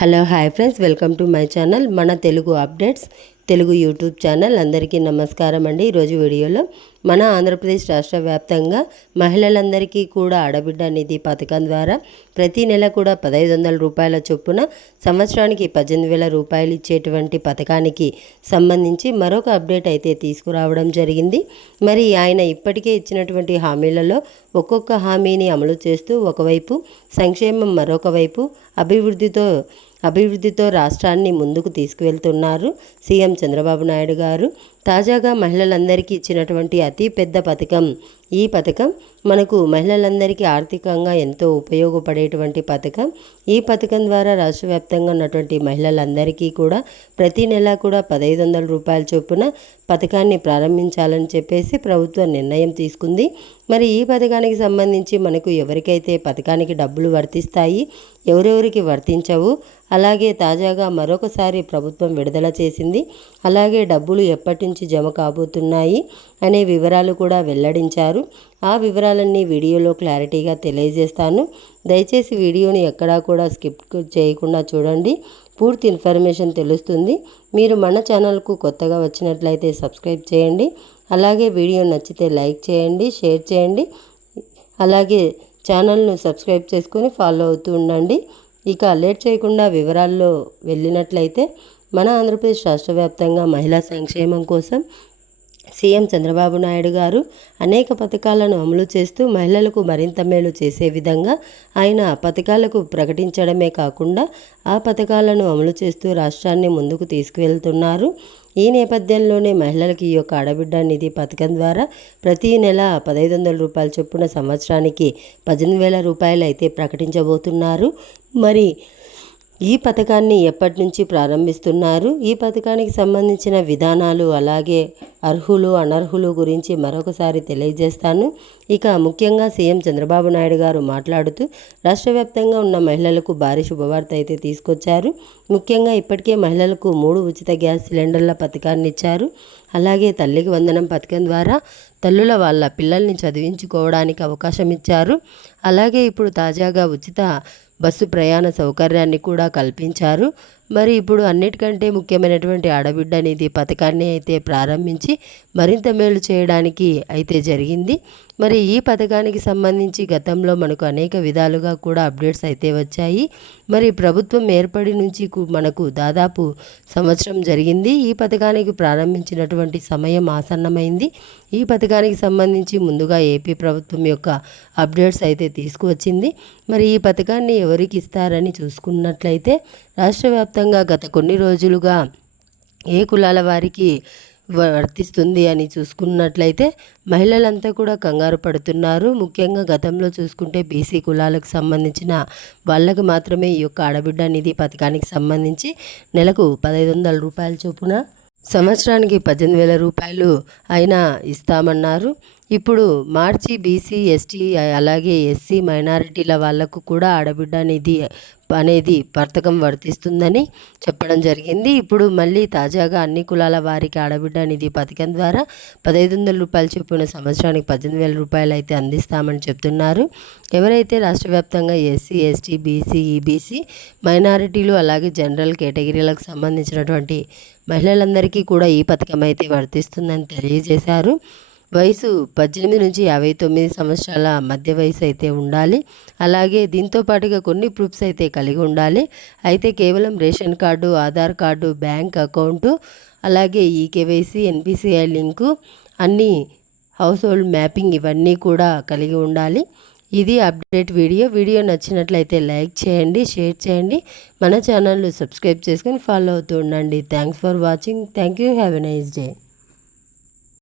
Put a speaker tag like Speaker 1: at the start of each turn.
Speaker 1: Hello hi friends. Welcome to my channel మన Telugu updates Telugu YouTube channel. అందరికీ నమస్కారం అండి. ఈరోజు వీడియోలో మన ఆంధ్రప్రదేశ్ రాష్ట్ర వ్యాప్తంగా మహిళలందరికీ కూడా ఆడబిడ్డ నిధి పథకం ద్వారా ప్రతి నెల కూడా పదహైదు వందల రూపాయల చొప్పున సంవత్సరానికి పద్దెనిమిది వేల రూపాయలు ఇచ్చేటువంటి పథకానికి సంబంధించి మరొక అప్డేట్ అయితే తీసుకురావడం జరిగింది. మరి ఆయన ఇప్పటికే ఇచ్చినటువంటి హామీలలో ఒక్కొక్క హామీని అమలు చేస్తూ ఒకవైపు సంక్షేమం మరొక వైపు అభివృద్ధితో అభివృద్ధితో రాష్ట్రాన్ని ముందుకు తీసుకువెళ్తున్నారు సీఎం చంద్రబాబు నాయుడు గారు. తాజాగా మహిళలందరికీ ఇచ్చినటువంటి అతి పెద్ద పథకం ఈ పథకం మనకు మహిళలందరికీ ఆర్థికంగా ఎంతో ఉపయోగపడేటువంటి పథకం. ఈ పథకం ద్వారా రాష్ట్ర వ్యాప్తంగా ఉన్నటువంటి మహిళలందరికీ కూడా ప్రతి నెల కూడా పదహైదు వందల రూపాయల చొప్పున పథకాన్ని ప్రారంభించాలని చెప్పేసి ప్రభుత్వం నిర్ణయం తీసుకుంది. మరి ఈ పథకానికి సంబంధించి మనకు ఎవరికైతే పథకానికి డబ్బులు వర్తిస్తాయి ఎవరెవరికి వర్తించవు అలాగే తాజాగా మరొకసారి ప్రభుత్వం విడుదల చేసింది అలాగే డబ్బులు ఎప్పటి నుంచి జమ కాబోతున్నాయి అనే వివరాలు కూడా వెల్లడించారు. ఆ వివరాలన్నీ వీడియోలో క్లారిటీగా తెలియజేస్తాను. దయచేసి వీడియోని ఎక్కడా కూడా స్కిప్ చేయకుండా చూడండి. పూర్తి ఇన్ఫర్మేషన్ తెలుస్తుంది. మీరు మన ఛానల్కు కొత్తగా వచ్చినట్లయితే సబ్స్క్రైబ్ చేయండి. అలాగే వీడియో నచ్చితే లైక్ చేయండి షేర్ చేయండి. అలాగే ఛానల్ను సబ్స్క్రైబ్ చేసుకొని ఫాలో అవుతూ ఉండండి. ఇక లేట్ చేయకుండా వివరాల్లో వెళ్ళినట్లయితే మన ఆంధ్రప్రదేశ్ రాష్ట్ర వ్యాప్తంగా మహిళా సంక్షేమం కోసం సీఎం చంద్రబాబు నాయుడు గారు అనేక పథకాలను అమలు చేస్తూ మహిళలకు మరింత మేలు చేసే విధంగా ఆయన పథకాలకు ప్రకటించడమే కాకుండా ఆ పథకాలను అమలు చేస్తూ రాష్ట్రాన్ని ముందుకు తీసుకువెళ్తున్నారు. ఈ నేపథ్యంలోనే మహిళలకి ఈ యొక్క ఆడబిడ్డ నిధి పథకం ద్వారా ప్రతి నెల పదహైదు వందల రూపాయల చొప్పున సంవత్సరానికి పద్దెనిమిది వేల రూపాయలు అయితే ప్రకటించబోతున్నారు. మరి ఈ పథకాన్ని ఎప్పటి నుంచి ప్రారంభిస్తున్నారు? ఈ పథకానికి సంబంధించిన విధానాలు అలాగే అర్హులు అనర్హులు గురించి మరొకసారి తెలియజేస్తాను. ఇక ముఖ్యంగా సీఎం చంద్రబాబు నాయుడు గారు మాట్లాడుతూ రాష్ట్ర వ్యాప్తంగా ఉన్న మహిళలకు భారీ శుభవార్త అయితే తీసుకొచ్చారు. ముఖ్యంగా ఇప్పటికే మహిళలకు మూడు ఉచిత గ్యాస్ సిలిండర్ల పథకాన్ని ఇచ్చారు. అలాగే తల్లికి వందనం పథకం ద్వారా తల్లుల వాళ్ళ పిల్లల్ని చదివించుకోవడానికి అవకాశం ఇచ్చారు. అలాగే ఇప్పుడు తాజాగా ఉచిత బస్సు ప్రయాణ సౌకర్యాన్ని కూడా కల్పించారు. మరి ఇప్పుడు అన్నిటికంటే ముఖ్యమైనటువంటి ఆడబిడ్డ అనేది పథకాన్ని అయితే ప్రారంభించి మరింత మేలు చేయడానికి అయితే జరిగింది. మరి ఈ పథకానికి సంబంధించి గతంలో మనకు అనేక విధాలుగా కూడా అప్డేట్స్ అయితే వచ్చాయి. మరి ప్రభుత్వం ఏర్పడి నుంచి మనకు దాదాపు సంవత్సరం జరిగింది. ఈ పథకానికి ప్రారంభించినటువంటి సమయం ఆసన్నమైంది. ఈ పథకానికి సంబంధించి ముందుగా ఏపీ ప్రభుత్వం యొక్క అప్డేట్స్ అయితే తీసుకువచ్చింది. మరి ఈ పథకాన్ని ఎవరికి ఇస్తారని చూసుకున్నట్లయితే రాష్ట్ర వ్యాప్తంగా గత కొన్ని రోజులుగా ఏ కులాల వారికి వర్తిస్తుంది అని చూసుకున్నట్లయితే మహిళలంతా కూడా కంగారు పడుతున్నారు. ముఖ్యంగా గతంలో చూసుకుంటే బీసీ కులాలకు సంబంధించిన వాళ్ళకు మాత్రమే ఈ యొక్క ఆడబిడ్డ నిధి పథకానికి సంబంధించి నెలకు పదహైదు వందల రూపాయల చొప్పున సంవత్సరానికి పద్దెనిమిది వేల రూపాయలు అయినా ఇస్తామన్నారు. ఇప్పుడు మార్చి బీసీ ఎస్టీ అలాగే ఎస్సీ మైనారిటీల వాళ్ళకు కూడా ఆడబిడ్డ నిధి అనేది పథకం వర్తిస్తుందని చెప్పడం జరిగింది. ఇప్పుడు మళ్ళీ తాజాగా అన్ని కులాల వారికి ఆడబిడ్డ నిధి పథకం ద్వారా పదహైదు వందల రూపాయలు చొప్పున సంవత్సరానికి పద్దెనిమిది వేల రూపాయలు అయితే అందిస్తామని చెప్తున్నారు. ఎవరైతే రాష్ట్ర వ్యాప్తంగా ఎస్సీ ఎస్టీ బీసీ ఈబీసీ మైనారిటీలు అలాగే జనరల్ కేటగిరీలకు సంబంధించినటువంటి మహిళలందరికీ కూడా ఈ పథకం అయితే వర్తిస్తుందని తెలియజేశారు. వయసు పద్దెనిమిది నుంచి యాభై తొమ్మిది సంవత్సరాల మధ్య వయసు అయితే ఉండాలి. అలాగే దీంతో పాటుగా కొన్ని ప్రూఫ్స్ అయితే కలిగి ఉండాలి. అయితే కేవలం ration card Aadhaar card bank account అలాగే ఈకేవైసీ ఎన్పిసిఐ లింకు అన్నీ హౌస్ హోల్డ్ మ్యాపింగ్ ఇవన్నీ కూడా కలిగి ఉండాలి. ఇది అప్డేట్ వీడియో. వీడియో నచ్చినట్లయితే లైక్ చేయండి షేర్ చేయండి. మన ఛానల్ సబ్స్క్రైబ్ చేసుకొని ఫాలో అవుతూ ఉండండి. Thanks for watching. Thank you. Have a nice day.